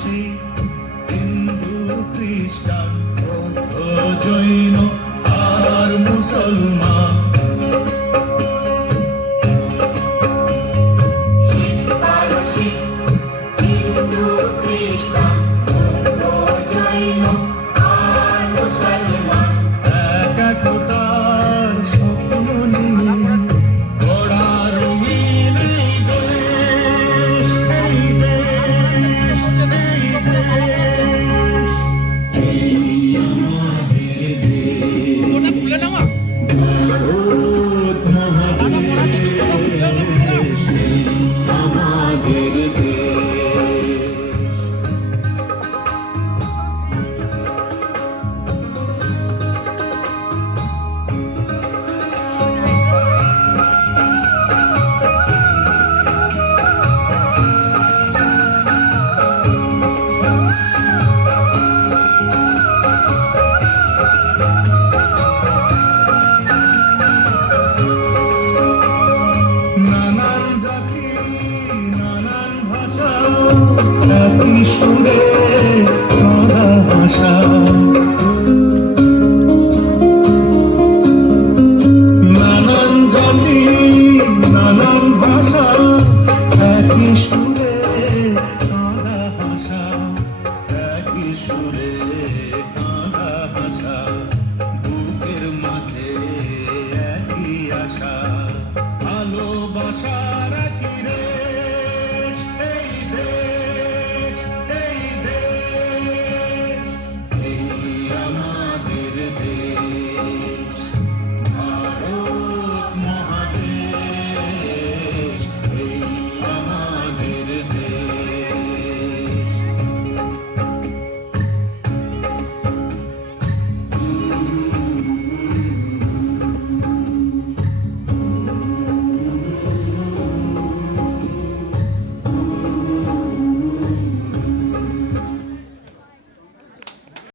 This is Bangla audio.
শিখ, হিন্দু, খ্রিস্টান, বৌদ্ধ, জৈন আর মুসলমান। একতার স্বপ্ন নিয়ে গড়া রঙিন এই দেশ, এই দেশ, এই দেশ, এই আমাদের দেশ। ভারত মহাদেশ, এই আমাদের দেশ। নানান জাতি, নানান ভাষা, একই সুরে সদা ভাষা।